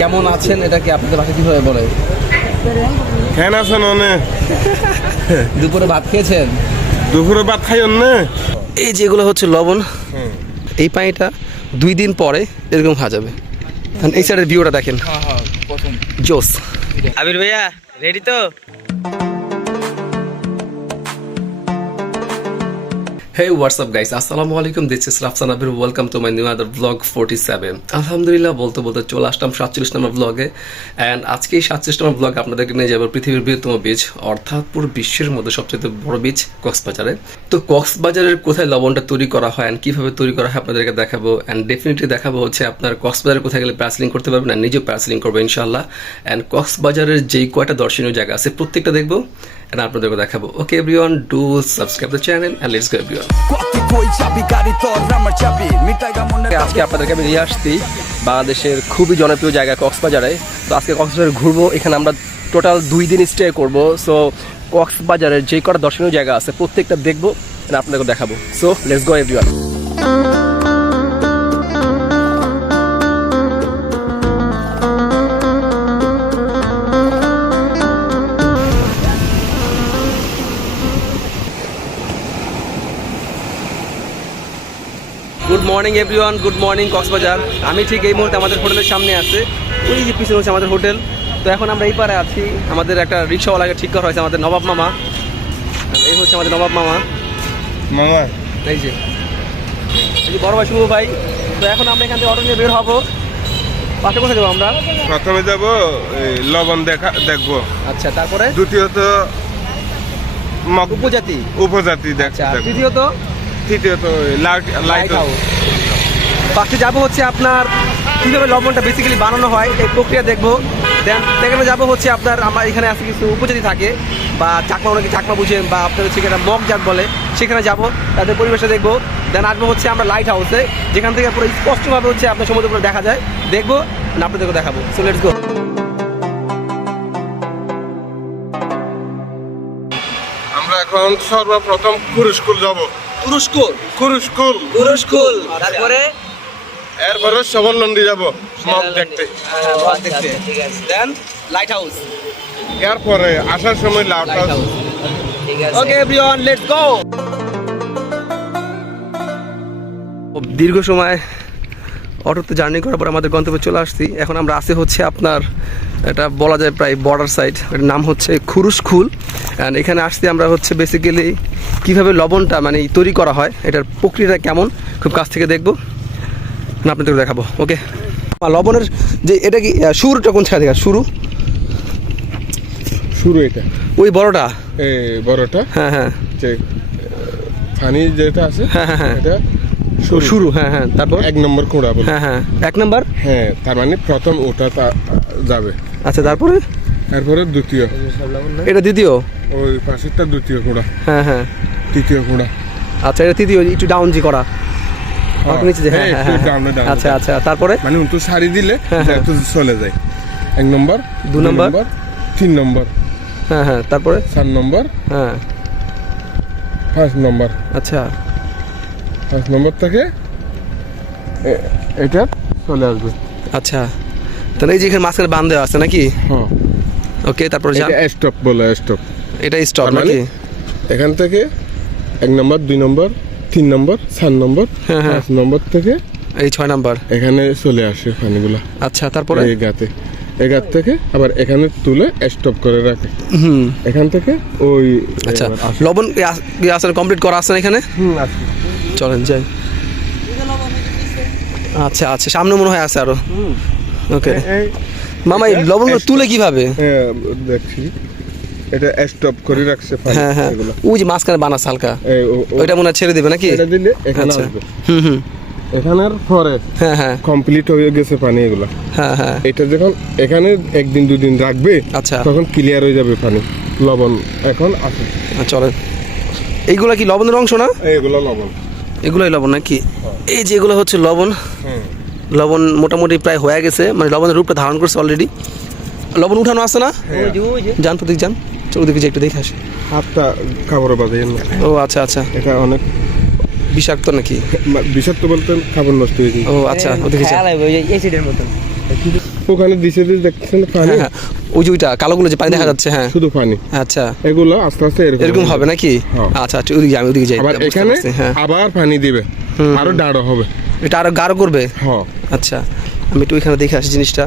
কেমন আছেন এটা কি আপনাদের ভাষা কীভাবে বলে? কেন আছেন অনে? দুপুরে ভাত খেয়েছেন? দুপুরে ভাত খাই না এই যেগুলো হচ্ছে লবণ এই পানিটা দুই দিন পরে এরকম ভাজাবে যাবে। এই সাইডের ভিউটা দেখেন। জোস। আবির ভাইয়া রেডি তো? What's up, guys? Assalamu alaikum. This is Rafsan Abir. Welcome to my new other vlog 47. আলহামদুলিল্লাহ বলতে বলতে চলে আসলাম সাতচল্লিশ নম্বর ব্লগে অ্যান্ড আজকে এই সাতচল্লিশ নম্বর ব্লগ আপনাদেরকে নিয়ে যাব পৃথিবীর বৃহত্তম বীচ অর্থাৎ পুরো বিশ্বের মধ্যে সবচেয়ে বড় বীচ কক্সবাজারে তো কক্সবাজারের কোথায় লবণটা তৈরি করা হয় অ্যান্ড কীভাবে তৈরি করা হয় আপনাদেরকে দেখাবো অ্যান্ড ডেফিনেটলি দেখাবো হচ্ছে আপনার কক্সবাজারে কোথায় গেলে প্যাসলিং করতে পারবেন আর নিজেও প্যাসলিং করব ইনশাল্লাহ অ্যান্ড কক্সবাজারের যেই কয়টা দর্শনীয় জায়গা আছে, প্রত্যেকটা দেখব অ্যান্ড আপনাদেরকে দেখাবো। Okay everyone do subscribe the channel and let's go everyone Qualche coi চাবি গাড়ি তোর আমার চাবি মিটাই গা মনে আজকে আপনাদেরকে আমি নিয়ে আসছি বাংলাদেশের খুবই জনপ্রিয় জায়গা কক্সবাজারে। তো আজকে কক্সবাজারে ঘুরবো এখানে আমরা টোটাল দুই দিন স্টে করব। সো কক্সবাজারের যে কটা দর্শনীয় জায়গা আছে প্রত্যেকটা দেখব আপনাদেরকে দেখাবো। So let's go everyone morning everyone good morning Cox's Bazar. আমি ঠিক এই মুহূর্তে আমাদের হোটেলের সামনে আছে। ওই যে পিছনে হচ্ছে আমাদের হোটেল। তো এখন আমরা এই পারে আছি। আমাদের একটা রিক্সাওয়ালাকে ঠিক করা হয়েছে আমাদের নবাব মামা। এই হচ্ছে আমাদের নবাব মামা। মামা। এই যে। এই যে বড় ভাই শুভ ভাই। তো এখন আমরা এখান থেকে অটো নিয়ে বের হব। পাশে কোথায় যাব আমরা। প্রথমে যাব লবণ দেখা দেখব। আচ্ছা তারপরে? দ্বিতীয়ত উপজাতি। উপজাতি দেখ আচ্ছা তৃতীয়ত? তৃতীয়ত লাইট লাইট হাউস ফার্স্টে যাব হচ্ছে আপনার কীভাবে লবণটা বেসিক্যালি বানানো হয় এই প্রক্রিয়া দেখব। দেন সেখানে যাব হচ্ছে আপনার আমার এখানে আছে কিছু উপজাতি থাকে বা চাকমা অনেকে চাকমা বুঝেন বা আপনার হচ্ছে এখানে মগ জাত বলে সেখানে যাব তাদের পরিবেশটা দেখব। দেন আসব হচ্ছে আমরা লাইট হাউসে যেখান থেকে পুরো স্পষ্টভাবে হচ্ছে আপনার সমুদ্র পুরো দেখা যায়। দেখব না আপনাদেরকে দেখাবো। সো লেটস গো আমরা এখন সর্বপ্রথম কুরুস্কুল যাব। কুরুস্কুল কুরুস্কুল কুরুস্কুল তারপরে এরপরে সবলন্ডি যাব। মগ দেখতে। দেখতে দেন লাইট হাউস এরপরে আসার সময় লাউট লাইট হাউস ঠিক আছে। ওকে এভরিওয়ান লেটস গো দীর্ঘ সময় অটোতে জার্নি করার পর আমাদের গন্তব্যে চলে আসছি। এখন আমরা আসি হচ্ছে আপনার এটা বলা যায় প্রায় বর্ডার সাইড এটার নাম হচ্ছে খুরুশখুল অ্যান্ড এখানে আসতে আমরা হচ্ছে বেসিক্যালি কীভাবে লবণটা মানে তৈরি করা হয় এটার প্রক্রিয়াটা কেমন খুব কাছ থেকে দেখব। না আপনাদের দেখাবো ওকে? লবণের যে এটা কি শুরুটা কোন জায়গা থেকে? শুরু? শুরু এটা। ওই বড়টা? বড়টা? হ্যাঁ হ্যাঁ। যে ফানি যেটা আছে হ্যাঁ, হ্যাঁ, হ্যাঁ। এটা শুরু। হ্যাঁ হ্যাঁ তারপর? এক নম্বর কোড়া বলে হ্যাঁ হ্যাঁ এক নাম্বার? হ্যাঁ তার মানে প্রথম ওটা যাবে। আচ্ছা তারপরে? এরপরে দ্বিতীয়। এটা দ্বিতীয়? ওই পাশেরটা দ্বিতীয় কোড়া। হ্যাঁ হ্যাঁ। তৃতীয় কোড়া। আচ্ছা এটা তৃতীয় একটু ডাউন জি করা। আচ্ছা আচ্ছা তারপরে? মানে উঁচু শাড়ি দিলে হ্যাঁ, হ্যাঁ। একটু চলে যায়। এক নম্বর দু নম্বর? তিন নম্বর। হ্যাঁ হ্যাঁ তারপরে? চার নম্বর। হ্যাঁ। পাঁচ নম্বর। আচ্ছা। পাঁচ নম্বর থেকে এটা চলে আসবে। আচ্ছা। তাহলে এই যে এখানে মাঝখানে বান্ধ দেওয়া আছে নাকি? হ্যাঁ। ওকে তারপরে যান স্টপ বলে স্টপ এটা স্টপ মানে নাকি? এখান থেকে এক নম্বর দুই নম্বর তিন নম্বর চার নম্বর হ্যাঁ, হ্যাঁ। পাঁচ নম্বর থেকে এই ছয় নম্বর। এখানে চলে আসে পানিগুলা। আচ্ছা তারপরে? এই গাতে। এই গাত থেকে আবার এখানে তুলে স্টপ করে রাখে। হুম। এখান থেকে ওই আচ্ছা। লবণ আসলে কমপ্লিট করা আছে না এখানে? চলেন যাই। আচ্ছা আচ্ছা সামনে মনে হয় আছে আরও। ওকে মামা এই লবণগুলো তুলে কীভাবে? হ্যাঁ, দেখছি। এটা স্টপ করে রাখছে হ্যাঁ হ্যাঁ। এগুলা। ওই যে মাঝখানে বানাস হালকা। ওইটা মনে হয় ছেড়ে দেবে নাকি? এটা দিলে এখানে আচ্ছা। আসবে। হুম হুম। এখানের পরে হ্যাঁ হ্যাঁ। কমপ্লিট হয়ে গেছে পানি এগুলা। হ্যাঁ হ্যাঁ। এটা যখন এখানে একদিন দুদিন রাখবে আচ্ছা। তখন ক্লিয়ার হয়ে যাবে পানি। লবণ এখন আছে। চলেন। এইগুলা কি লবণের অংশ না? এইগুলো লবণ। এগুলোই লবণ নাকি? এই যে এগুলো হচ্ছে লবণ। হুম। লবণ মোটামুটি প্রায় হয়ে গেছে। মানে লবণের রূপটা ধারণ করছে অলরেডি লবণ উঠানো আছে না? ওই যে ওই যে। যান তো যান। যে একটু দেখে আসি। হাতটা খাবারে বাজে ও আচ্ছা আচ্ছা। এটা অনেক বিষাক্ত নাকি? বিষাক্ত বলতে খাবার নষ্ট হয়ে যায়। ও আচ্ছা ওদিকে ওখানে দিছে যে দেখছেন পানি? হ্যাঁ। হ্যাঁ ওই যে ওইটা কালোগুলো যে পানি দেখা যাচ্ছে হ্যাঁ। শুধু পানি। আচ্ছা। এগুলো আস্তে আস্তে এরকম এরকম হবে। নাকি? হ্যাঁ। আচ্ছা আচ্ছা ওদিকে আমি ওদিকে যাই আবার এখানে হ্যাঁ। আবার পানি দিবে। আরও দাঁড়ো হবে। এটা আরও গাঢ় করবে? হ্যাঁ। আচ্ছা আমি একটু এখানে দেখে আসি জিনিসটা।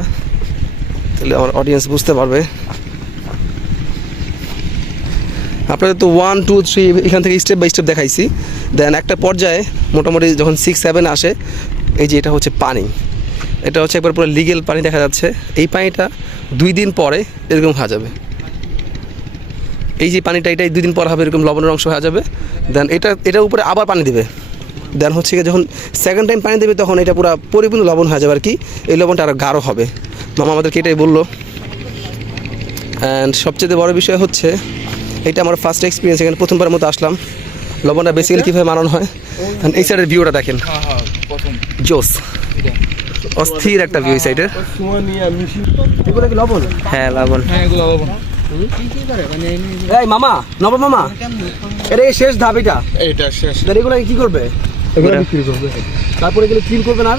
তাহলে আমার অডিয়েন্স বুঝতে পারবে। আপনাদের তো ওয়ান টু থ্রি এখান থেকে স্টেপ বাই স্টেপ দেখাইছি। দেন একটা পর্যায়ে মোটামুটি যখন সিক্স সেভেন আসে, এই যে এটা হচ্ছে পানি। এটা হচ্ছে একবার পুরো লিগেল পানি দেখা যাচ্ছে। এই পানিটা দুই দিন পরে এরকম হয়ে যাবে। এই যে পানিটা, এটাই দুই দিন পর হবে, এরকম লবণের অংশ হয়ে যাবে। দেন এটা এটার উপরে আবার পানি দেবে। দেন হচ্ছে গিয়ে যখন সেকেন্ড টাইম পানি দেবে, তখন এটা পুরো পরিপূর্ণ লবণ হয়ে যাবে আর কি। এই লবণটা আরও গাঢ় হবে। মামা আমাদেরকে এটাই বলল। অ্যান্ড সবচেয়ে বড় বিষয় হচ্ছে এটা আমার ফার্স্ট এক্সপিরিয়েন্স এখানে প্রথমবারের মতো আসলাম। লবণটা বেসিক্যালি কীভাবে মানানো হয়? এই সাইডের ভিউটা দেখেন। জোস। অস্থির একটা ভিউ এই সাইডের এগুলো কি লবণ? হ্যাঁ লবণ। এই মামা নব মামা এটা এই শেষ ধাপ এটা। এইটা শেষ। এগুলো কি করবে? এগুলো বিক্রি করবে। তারপরে এগুলো ক্লিন করবে না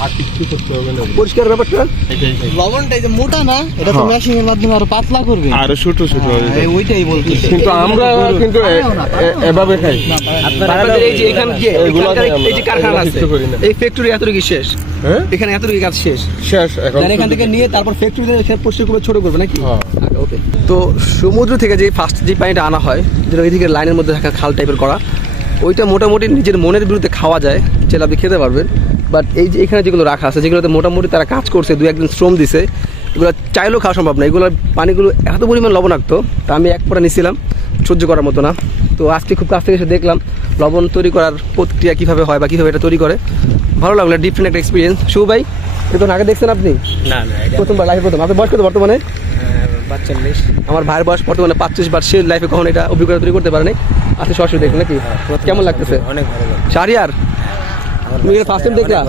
আর কিছু করতে হবে না। পরিষ্কার ব্যাপারটা? লবণটা এই যে মোটা না এটা তো মেশিনের মাধ্যমে আরও পাতলা করবে। আরও ছোট ছোট ওইটাই বলতেছে। কিন্তু আমরা কিন্তু এ- এ- এভাবে খাই। আপনাদের এই যে এখান দিয়ে এগুলো এখানকার খাই আমরা। এই যে কারখানা আছে কিচ্ছু করি না। এই ফ্যাক্টরি এতটুকু শেষ? হ্যাঁ? এখানে এতটুকু কাজ শেষ? শেষ এখন এখান থেকে নিয়ে তারপর ফ্যাক্টরিতে পরিষ্কার করে ছোট করবে নাকি? হ্যাঁ। ওকে তো সমুদ্র থেকে যে ফার্স্ট যে পানিটা আনা হয় যেটা ওইদিকে লাইনের মধ্যে থাকা খাল টাইপের করা ওইটা মোটামুটি নিজের মনের বিরুদ্ধে খাওয়া যায় যেটা আপনি খেতে পারবেন। বাট এই যে এখানে যেগুলো রাখা আছে যেগুলোতে মোটামুটি তারা কাজ করছে দু একদিন শ্রম দিছে এগুলো চাইলেও খাওয়া সম্ভব না। এগুলোর পানিগুলো এত পরিমাণ লবণাক্ত তা আমি এক পরে নিছিলাম সহ্য করার মতো না। তো আজকে খুব কাছ থেকে এসে দেখলাম লবণ তৈরি করার প্রক্রিয়া কীভাবে হয় বা কীভাবে এটা তৈরি করে। ভালো লাগল ডিফারেন্ট একটা এক্সপিরিয়েন্স শুভ ভাই এটা আগে দেখছেন আপনি? না না প্রথমবার লাইফে প্রথম। আপনার বয়স কত বর্তমানে? আমার ভাইয়ের বয়স বর্তমানে পাঁচত্রিশ বার সে লাইফে কখন এটা অভিজ্ঞতা তৈরি করতে পারেনি। আজকে সরাসরি দেখুন নাকি? কেমন লাগতেছে? অনেক ভালো শাহরিয়ার? তুমি এটা ফার্স্ট টাইম দেখলা?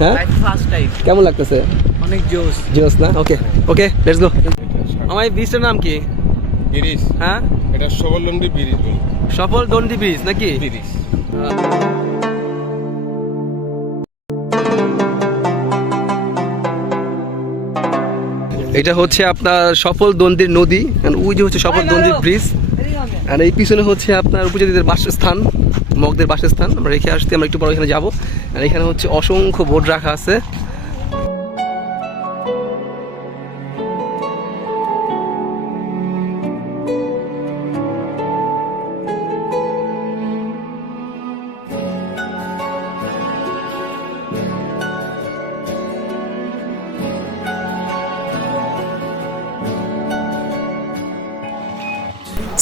হ্যাঁ। ফার্স্ট টাইম কেমন লাগতেছে? অনেক জোস জিওস না? ওকে ওকে লেটস গো আমার এই ব্রিজটার নাম কি? ব্রিজ হ্যাঁ? এটা সবলন্ডি ব্রিজ বলে। সফল দণ্ডি ব্রিজ নাকি? ব্রিজ এটা হচ্ছে আপনার সফল দন্দির নদী। ওই যে হচ্ছে সফল দন্দির ব্রিজ আর এই পিছনে হচ্ছে আপনার উপজাতিদের বাসস্থান। মগদের বাসস্থান। আমরা রেখে আসতে আমরা একটু পরে এখানে যাব। আর এখানে হচ্ছে অসংখ্য বোর্ড রাখা আছে।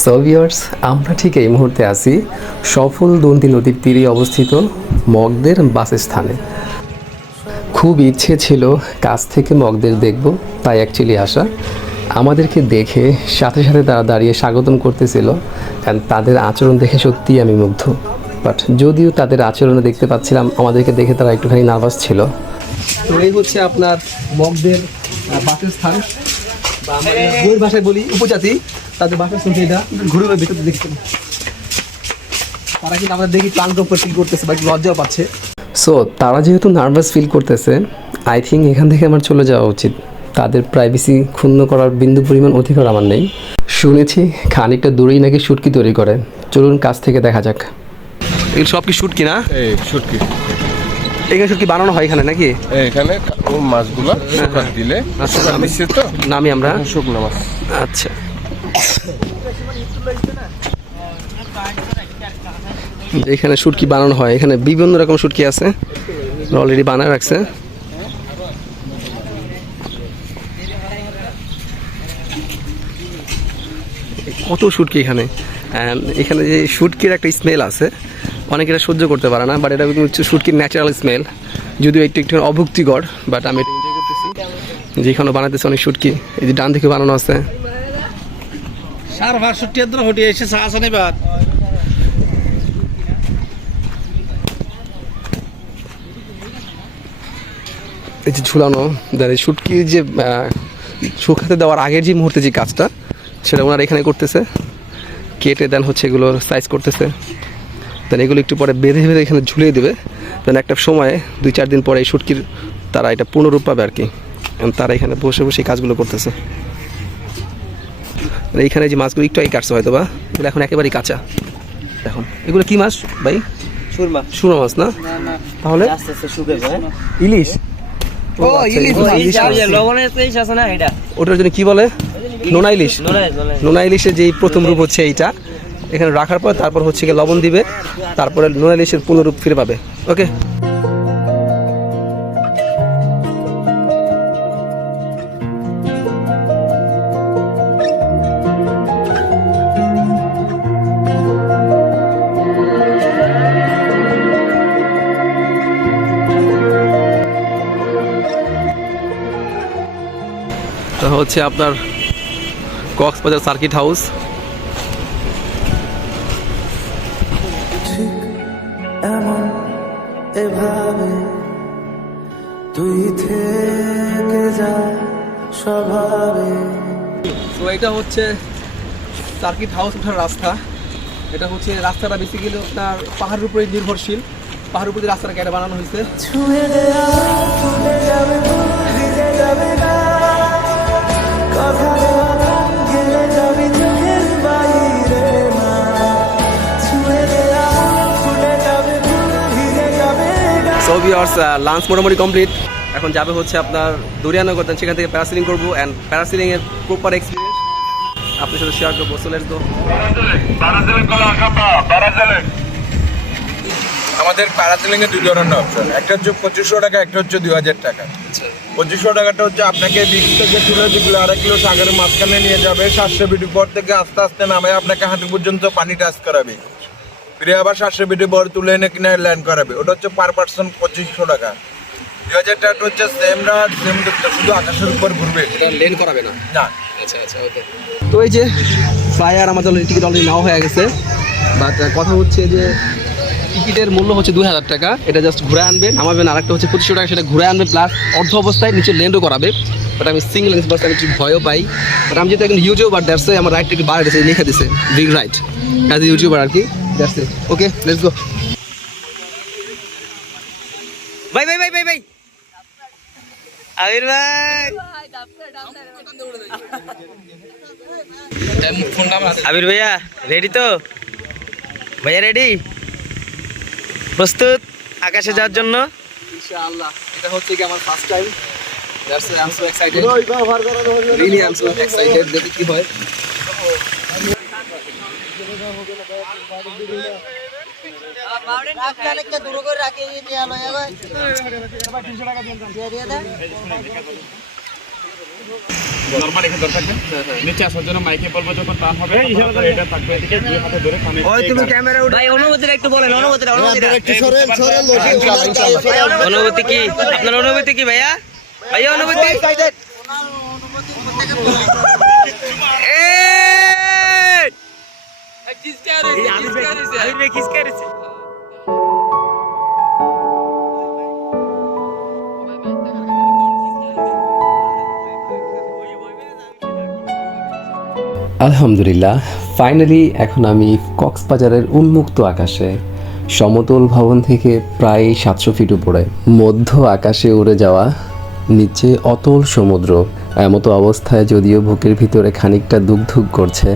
সো ভিউয়ার্স আমরা ঠিক এই মুহূর্তে আছি সফল দন্তি নদীর তীরে অবস্থিত মগদের বাসস্থানে। খুব ইচ্ছে ছিল কাছ থেকে মগদের দেখব, তাই অ্যাকচুয়ালি আসা। আমাদেরকে দেখে সাথে সাথে তারা দাঁড়িয়ে স্বাগতম করতেছিল অ্যান্ড তাদের আচরণ দেখে সত্যিই আমি মুগ্ধ। বাট যদিও তাদের আচরণে দেখতে পাচ্ছিলাম, আমাদেরকে দেখে তারা একটুখানি নার্ভাস ছিল। তো এই হচ্ছে আপনার মগদের বাসস্থান। বা বলি উপজাতি। তাদের বাসস্থান এটা ঘুরে ঘুরে ভিতরে দেখতে। তারা কিন্তু আমরা দেখি ক্লান্ত ফিল করতেছে বা একটু লজ্জাও পাচ্ছে। সো তারা যেহেতু নার্ভাস ফিল করতেছে আই থিঙ্ক এখান থেকে আমার চলে যাওয়া উচিত। তাদের প্রাইভেসি ক্ষুণ্ণ করার বিন্দু পরিমাণ অধিকার আমার নেই। শুনেছি খানিকটা দূরেই নাকি শুটকি তৈরি করে। চলুন কাছ থেকে দেখা যাক। এগুলো সব কি শুটকি না? এই শুটকি এখানে শুটকি বানানো হয় এখানে নাকি? এখানে মাছগুলো দিলে। আচ্ছা, নামি আমরা। শুকনো মাছ। আচ্ছা। এখানে শুটকি বানানো হয়। এখানে বিভিন্ন রকম শুটকি আছে। অলরেডি বানায় রাখছে। কত শুটকি এখানে। এখানে যে শুটকির একটা স্মেল আছে। অনেকে এটা সহ্য করতে পারে না বাট এটা হচ্ছে শুটকির ন্যাচারাল স্মেল যদিও একটু একটু অভুক্তিকর বাট আমি এটা এনজয় করতেছি। যেখানে বানাতেছে অনেক শুটকি। এই যে ডান থেকে বানানো আছে। এদ্র হটি এসে চা নেবার এই যে ঝুলানো এই শুটকির যে শুকাতে দেওয়ার আগের যে মুহূর্তে যে কাজটা, সেটা ওনারা এখানে করতেছে। কেটে দেন হচ্ছে এগুলো সাইজ করতেছে। দেন এগুলো একটু পরে বেঁধে বেঁধে এখানে ঝুলিয়ে দেবে। দেন একটা সময়ে, দুই চার দিন পরে এই শুটকির তারা এটা পূর্ণরূপ পাবে আর কি। তারা এখানে বসে বসে কাজগুলো করতেছে। আর এইখানে যে মাছগুলো একটু আগে কাটছে হয়তো বা এগুলো এখন একেবারেই কাঁচা। এখন এগুলো কি মাছ ভাই? সুরমা। সুরা মাছ না? তাহলে? ইলিশ। ও আচ্ছা, ইলিশ ইলিশ আছে না এটা? ওটার জন্য কি বলে? নোনা ইলিশ। নোনা ইলিশের যেই প্রথম রূপ হচ্ছে এইটা এখানে রাখার পর তারপর হচ্ছে গিয়ে লবণ দিবে তারপরে নোনা ইলিশের পুনরূপ ফিরে পাবে। ওকে? হচ্ছে আপনার কক্সবাজার সার্কিট হাউস। এমন এভাবে তুই থেকে যা স্বভাবে। তো এটা হচ্ছে সার্কিট হাউস ওঠার রাস্তা। এটা হচ্ছে রাস্তাটা বেসিক্যালি আপনার পাহাড়ের উপরে নির্ভরশীল। পাহাড়ের উপরে রাস্তাটা কেটে বানানো হয়েছে। সো লাঞ্চ মোটামুটি কমপ্লিট এখন যাবে হচ্ছে আপনার দরিয়ানগর দেন সেখান থেকে প্যারাসিলিং করব অ্যান্ড প্যারাসিলিং এর প্রপার এক্সপিরিয়েন্স আপনার সাথে শেয়ার করব সো লেটস গো আমাদের প্যারাসেলিং এ দুই ধরনের অপশন একটা হচ্ছে পঁচিশশো টাকা একটা হচ্ছে দুই হাজার টাকা। পঁচিশশো টাকাটা হচ্ছে আপনাকে বিচ থেকে তুলে যেগুলো আড়াই কিলো সাগরের মাঝখানে নিয়ে যাবে সাতশো বিটি পর থেকে আস্তে আস্তে নামে আপনাকে হাঁটু পর্যন্ত পানি টাচ করাবে। ফিরে আবার সাতশো বিটি পর তুলে এনে কিনে ল্যান্ড করাবে। ওটা হচ্ছে পার পার্সন পঁচিশশো টাকা। দুই হাজার টাকা হচ্ছে সেম শুধু আকাশের উপর ঘুরবে। এটা লেন করাবে না? না। আচ্ছা আচ্ছা ওকে তো এই যে ফ্লাইয়ার আমাদের টিকিট অলরেডি নেওয়া হয়ে গেছে। বাট কথা হচ্ছে যে টিকিটের মূল্য হচ্ছে দুই হাজার টাকা। এটা জাস্ট ঘুরে আনবে নামাবেন আর একটা হচ্ছে পঁচিশশো টাকা, সেটা ঘুরে আনবে প্লাস অর্ধ অবস্থায় নিচে ল্যান্ডও করাবে। বাট আমি সিঙ্গেল লেন্স বাস আমি একটু ভয়ও পাই। বাট আমি যেহেতু একজন ইউটিউবার দ্যাটস আমার রাইট একটু বাড়ে দিয়েছে, লিখে দিছে big right as a YouTuber আর কি দ্যাটস ওকে লেটস গো ভাই ভাই ভাই ভাই ভাই। আবির ভাই। আবির ভাইয়া রেডি তো? ভাইয়া রেডি প্রস্তুত আকাশে যাওয়ার জন্য? ইনশাআল্লাহ। এটা হচ্ছে কি আমার first time that's I am so excited really I am so excited দেখি কি হয়। ভাই অনুভূতিটা একটু বলেন অনুভূতিটা অনুভূতিটা। অনুভূতি কি? আপনার অনুভূতি কি ভাইয়া? ভাইয়া অনুভূতি? ভাই খিসকা রয়েছে আলহামদুলিল্লাহ ফাইনালি এখন আমি কক্সবাজারের উন্মুক্ত আকাশে সমতল ভবন থেকে প্রায় সাতশো ফিট উপরে মধ্য আকাশে উড়ে যাওয়া নিচে অতল সমুদ্র এমতো অবস্থায় যদিও বুকের ভিতরে খানিকটা দুগ ধুক করছে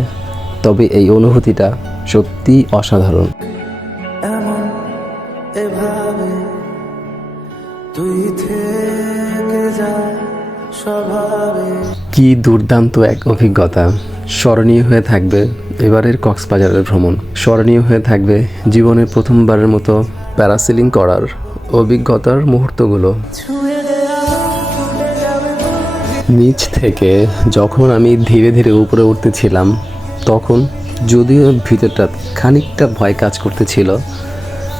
তবে এই অনুভূতিটা সত্যি অসাধারণ। এভাবে তুই থেকে যা স্বভাবে। কি দুর্দান্ত এক অভিজ্ঞতা। স্মরণীয় হয়ে থাকবে এবারের কক্সবাজারের ভ্রমণ। স্মরণীয় হয়ে থাকবে জীবনের প্রথমবারের মতো প্যারাসিলিং করার অভিজ্ঞতার মুহূর্তগুলো। নিচ থেকে যখন আমি ধীরে ধীরে উপরে উঠতেছিলাম, তখন যদিও ভিতরটা খানিকটা ভয় কাজ করতেছিল,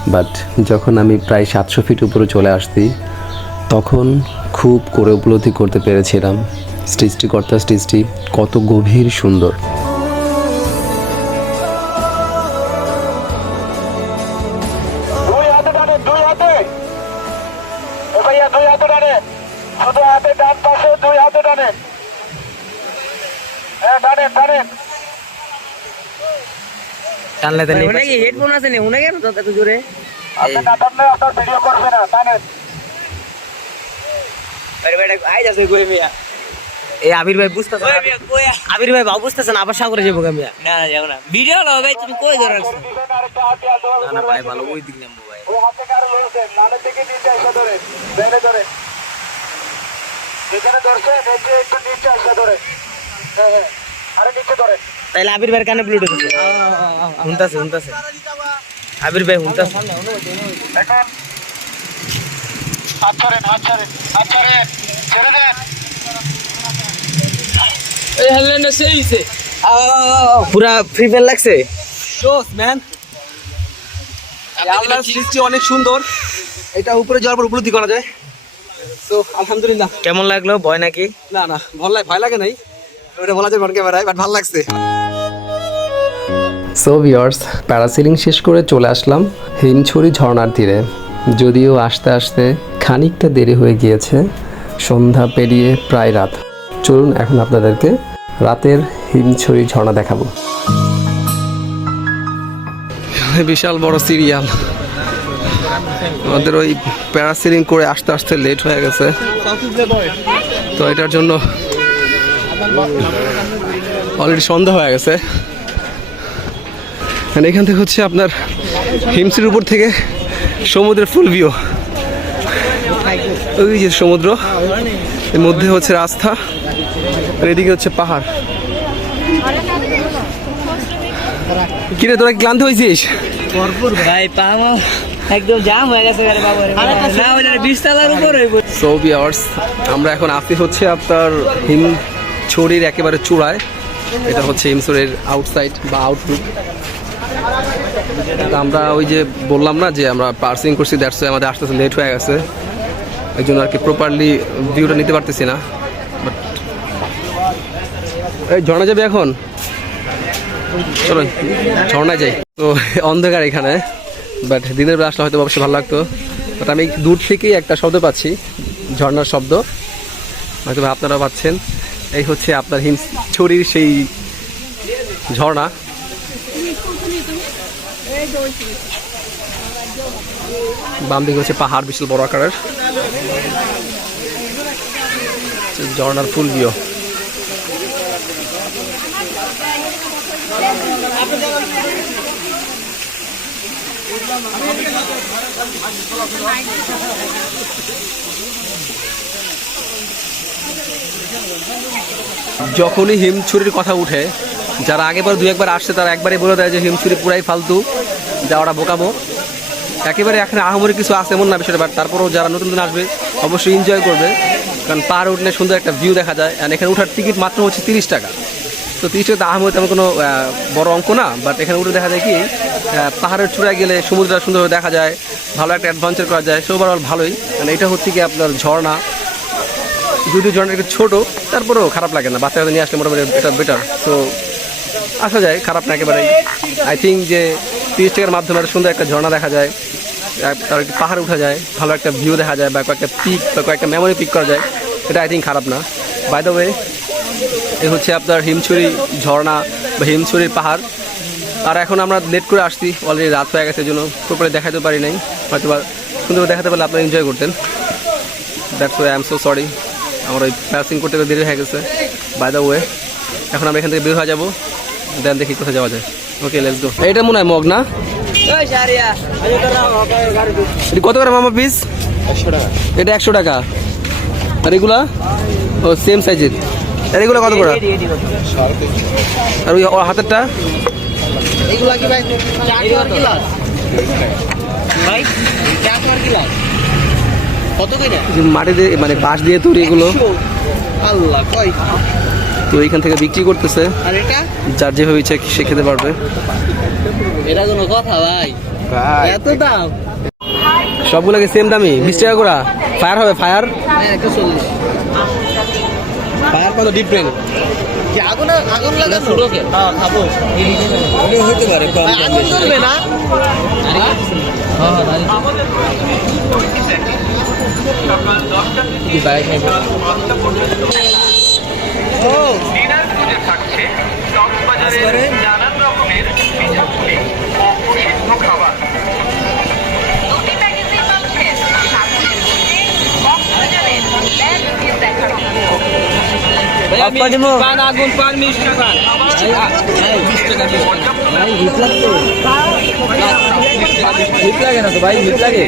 বাট যখন আমি প্রায় সাতশো ফিট উপরে চলে আসছি, তখন খুব করে উপলব্ধি করতে পেরেছিলাম। সৃষ্টিকর্তা সৃষ্টি কত গভীর সুন্দর। হ্যাঁ টানলে হেডফোন আছে নি উনি কেন তো এত জোরে? আপনি না টানলে আপনার ভিডিও করবে না টানেন এই আবির ভাই বুঝতেছে আবির ভাই বাবু বুঝতেছে না আবার সাগরে যাব আমি না না যাব না। ভিডিও হলো ভাই তুমি কই ধরে? রাখছো না না ভাই ভালো ওই দিক নামবো ভাই। তাইলে আবির ভাইয়ের কানে ব্লুটুথ আছে। শুনতাছে শুনতাছে। আবির ভাই শুনতাছে। এই হেলেন্ডা সেইছে পুরা ফ্রি ফায়ার লাগছে? আল্লাহর সৃষ্টি অনেক সুন্দর। এটা উপরে যাওয়ার পর উপলব্ধি করা যায়। তো আলহামদুলিল্লাহ। কেমন লাগল? ভয় নাকি? না না ভালো লাগে ভয় লাগে নাই। ওটা বলা যায় ক্যামেরায় বাট ভালো লাগছে। সো ভিওর্স প্যারাসিলিং শেষ করে চলে আসলাম হিমছড়ি ঝর্ণার তীরে। যদিও আসতে আসতে খানিকটা দেরি হয়ে গিয়েছে সন্ধ্যা পেরিয়ে প্রায় রাত। চলুন এখন আপনাদেরকে রাতের হিমছড়ি ঝর্ণা দেখাবো। বিশাল বড় সিরিয়াল। আমাদের ওই প্যারাসিলিং করে আসতে আসতে লেট হয়ে গেছে। তো এটার জন্য অলরেডি সন্ধ্যা হয়ে গেছে। এখান থেকে হচ্ছে আপনার হিমসির উপর থেকে সমুদ্রের ফুল ভিউ ওই যে সমুদ্র, এর মধ্যে হচ্ছে রাস্তা। আর এদিকে হচ্ছে পাহাড়। কিরে তোরা কি ক্লান্ত হয়েছিস? ভরপুর ভাই একদম জাম হয়ে গেছে সো ভিউয়ার্স আমরা এখন আসি হচ্ছে আপনার হিম ছড়ির একেবারে চূড়ায়। এটা হচ্ছে হিমছড়ির আউটসাইড বা আউটলুক আমরা ওই যে বললাম না যে আমরা পার্সিং করছি দ্যাটস আমাদের আসতে আসতে লেট হয়ে গেছে। এই জন্য আর কি প্রপারলি ভিউটা নিতে পারতেছি না। এই ঝর্ণা যাবে এখন? চলো, ঝর্ণায় যাই। তো অন্ধকার এখানে বাট দিনের বেলা আসলে হয়তো অবশ্যই ভালো লাগতো। বাট আমি দূর থেকেই একটা শব্দ পাচ্ছি, ঝর্ণার শব্দ। হয়তো আপনারা পাচ্ছেন। এই হচ্ছে আপনার হিম ছড়ির সেই ঝর্ণা। বাম দিকে হচ্ছে পাহাড়, বিশাল বড় আকারের। ঝর্ণার ফুল ভিউ যখনই হিমছুরির কথা উঠে, যারা আগেবার দু একবার আসছে, তারা একবারই বলে দেয় যে হিমছুরি পুরাই ফালতু, যাওয়াটা বোকাবো একেবারে এখানে আহামরি কিছু আছে এমন না বিষয়টা তারপরেও যারা নতুন নতুন আসবে, অবশ্যই এনজয় করবে। কারণ পাহাড় উঠলে সুন্দর একটা ভিউ দেখা যায় আর এখানে ওঠার টিকিট মাত্র হচ্ছে তিরিশ টাকা। তো তিরিশ টাকা আহামরি তেমন কোনো বড় অঙ্ক না বাট এখানে উঠে দেখা যায় কি পাহাড়ের চূড়ায় গেলে সমুদ্রটা সুন্দরভাবে দেখা যায়, ভালো একটা অ্যাডভেঞ্চার করা যায় সো ওভারঅল ভালোই। মানে এটা হচ্ছে কি আপনার ঝর্ণা। যদিও ঝর্ণা একটু ছোটো, তারপরেও খারাপ লাগে না, বাচ্চাদের নিয়ে আসলে মোটামুটি এটা বেটার তো আসা যায়, খারাপ না একেবারেই। আই থিঙ্ক যে তিরিশ টাকার মাধ্যমে একটা সুন্দর একটা ঝর্ণা দেখা যায় তার একটি পাহাড় উঠা যায়, ভালো একটা ভিউ দেখা যায়, বা কয়েকটা পিক বা কয়েকটা মেমোরি পিক করা যায়, এটা আই থিঙ্ক খারাপ না। বাই দ্য ওয়ে এ হচ্ছে আপনার হিমছড়ি ঝর্ণা বা হিমছড়ির পাহাড়। আর এখন আমরা লেট করে আসছি অলরেডি রাত হয়ে গেছে জন্য পুরোপুরি দেখাতে পারি নাই। হয়তো বা সুন্দর দেখাতে পারলে আপনারা এনজয় করতেন। That's way I am so sorry আমার ওই প্যাসিং করতে দেরি হয়ে গেছে। বাই দ্য ওয়ে এখন আমরা এখান থেকে বের হয়ে যাব দেন দেখি কোথায় যাওয়া যায়। ওকে লেটস গো এটা মনে হয় মগ না? এটা কত করে মামা পিস একশো টাকা। এটা একশো টাকা। আর এগুলা? ও সেম সাইজের আর এগুলো কত করে? আর ওই হাতেরটা? ভাই? কত মাটি দিয়ে মানে বাঁশ দিয়ে তৈরি এগুলো। আল্লাহ কয়? তো এইখান থেকে বিক্রি করতেছে। আর এটা? যার যেভাবে ইচ্ছা সে খেতে পারবে। এটা কোনো কথা ভাই। এত দাম? সবগুলোকে সেম দামি বিশ টাকা করে। ফায়ার হবে ফায়ার একশো চল্লিশ। ফায়ার কত ডিফারেন্ট কি আগুন আগুন লাগানো? হ্যাঁ খাব হতে পারে কম আগুন জ্বলবে না? দুটি প্যাকেজে পাচ্ছেন সাগরের মধ্যে কক্সবাজারের ল্যান্ড অফ করে দিব পান আগুন পান মিষ্টি পান। হিট লাগে না তো ভাই হিট লাগে।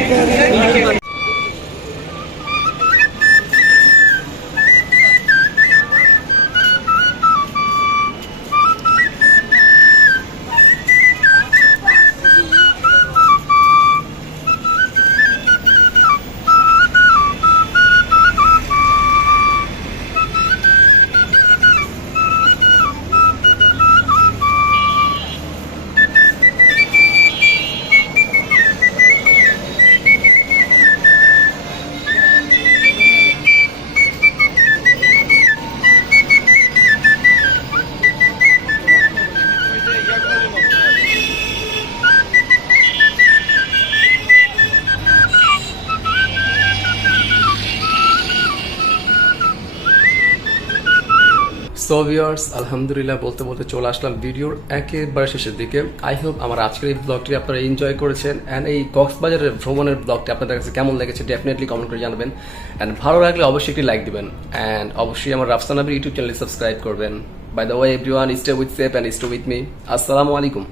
সো ভিউয়ার্স আলহামদুলিল্লাহ বলতে বলতে চলে আসলাম ভিডিওর একেবারে শেষের দিকে। আই হোপ আমার আজকের এই ব্লগটি আপনারা এনজয় করেছেন। অ্যান্ড এই কক্সবাজারের ভ্রমণের ব্লগটি আপনাদের কাছে কেমন লেগেছে ডেফিনেটলি কমেন্ট করে জানাবেন। অ্যান্ড ভালো লাগলে অবশ্যই একটি লাইক দিবেন। অ্যান্ড অবশ্যই আমার রাফসানাবির ইউটিউব চ্যানেল সাবস্ক্রাইব করবেন। By the way everyone stay with safe and stay with me আসসালামু আলাইকুম